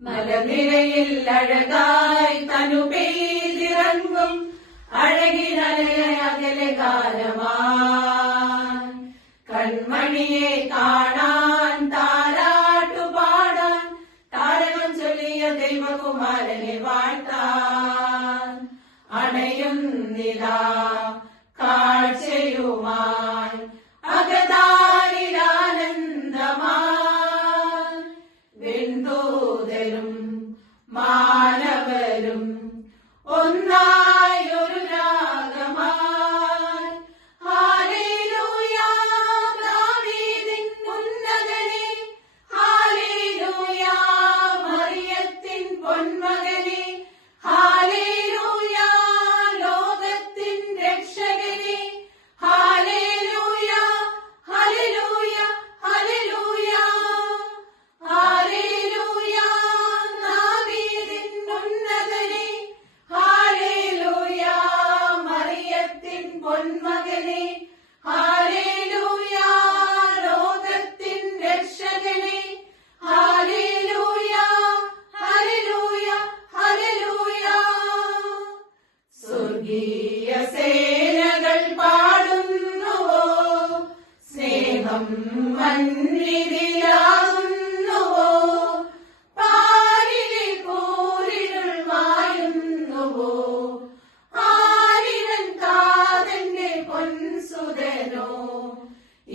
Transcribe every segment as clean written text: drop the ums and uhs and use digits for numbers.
മലനിരയിൽ അഴകായി തനു പെയ്തിറങ്ങും അഴകിനകലെ ഗാനമാൻ കൺമണിയെ കാണാൻ താരാട്ടുപാടാൻ താരകം ചൊല്ലിയ ദൈവകുമാരനെ വാഴ്ത്താൻ അണയുന്നിതാ കാഴ്ചയുമായി അകതാരിലാനന്ദമാൻ വെൺതൂതരും മാനവരും ഒന്നായൊരു രാഗമായി ഹല്ലേലൂയ ദാവീദിൻ ഉന്നതനെ ഹല്ലേലൂയ മറിയത്തിൻ പൊന്മകനെ ഹല്ലേലൂയ ലോകത്തിൻ രക്ഷകനെ ഹല്ലേലൂയ ഹല്ലേലൂയ ഹല്ലേലൂയ ഹല്ലേലൂയ ദാവീദിൻ ഉന്നതനെ ഹല്ലേലൂയ മറിയത്തിൻ പൊന്മകനെ ഹല്ലേലൂയ ലോകത്തിൻ രക്ഷകനെ ഹല്ലേലൂയ ഹല്ലേലൂയ ഹല്ലേലൂയ സ്വർഗീയ സേനകൾ പാടുന്നുവോ സ്നേഹം മന്നിതിലാകുന്നുവോ പാരിലെ കൂരിരുൾ മായുന്നുവോ ആരിവൻ കാതന്റെ പൊൻസുതനോ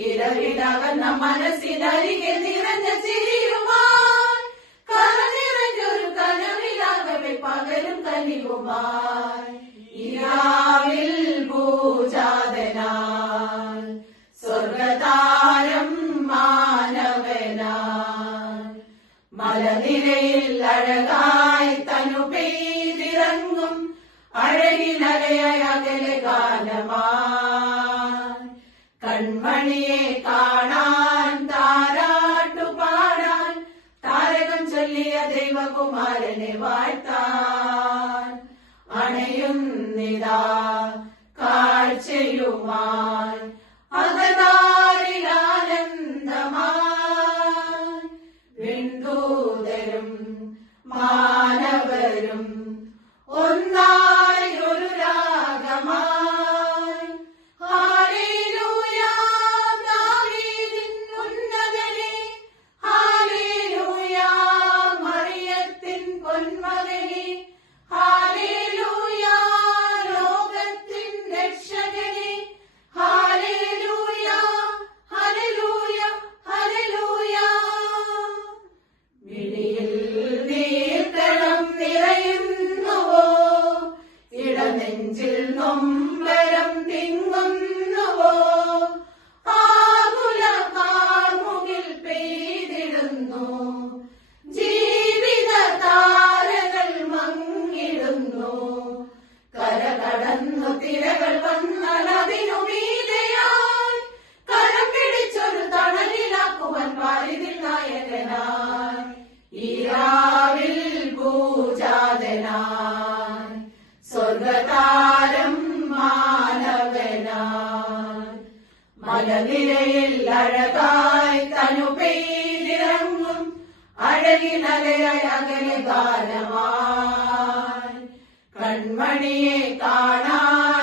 ഇടവിടകന്ന മനസ്സിനരികെ നിറഞ്ഞ ചിരിയുമായി കറനിറഞ്ഞൊരു കനവിലാകവെ പകലും കനിവുമായി ഇരാവിൽ പൂജാതനാൽ സ്വർഗതാരം മാനവനാൽ മലനിരയിൽ അഴകായി തനു പെയ്തിറങ്ങും അഴകിനകലെ ഗാനമായി കൺമണിയെ കാണാൻ താരാട്ടുപാടാൻ താരകം ചൊല്ലിയ ദൈവകുമാരനെ വാഴ്ത്താൻ അണയുന്നിതാ കാഴ്ചയുമായി അകതാരിലാനന്ദമായി വെൺതൂതരും മാനവരും ഒന്നായി ഒരു രാഗമായി ഹല്ലേലൂയ ദാവീദിൻ ഉന്നതനെ ഹല്ലേലൂയ മറിയത്തിൻ പൊന്മകനെ ഹല്ലേലൂയ ലോകത്തിൻ രക്ഷകനെ ഹല്ലേലൂയ ഹല്ലേലൂയ ഹല്ലേലൂയ വിളിയിൽ നീർത്തളം നിറയുന്നുവോ ഇടനെഞ്ചിൽ നൊമ്പരം തിങ്ങുന്നുവോ ആകുല കാർമുകിൽ പെയ്തിടുന്നു ജീവിത താരകൾ മങ്ങിടുന്നു കരകടന്നു തിരകൾ വന്നതിനു മീതയായി കരം പിടിച്ചൊരു തണലിലാക്കുവാൻ പാരിതിൽ നായകനായി ഈരാവിൽ പൂജാതനായി സ്വർഗതാരം മാനവനായി മലനിരയിൽ അഴകായി തനു പെയ്തിറങ്ങും അഴകിനകലെ ഗാനമായി കൺമണിയെ കാണാൻ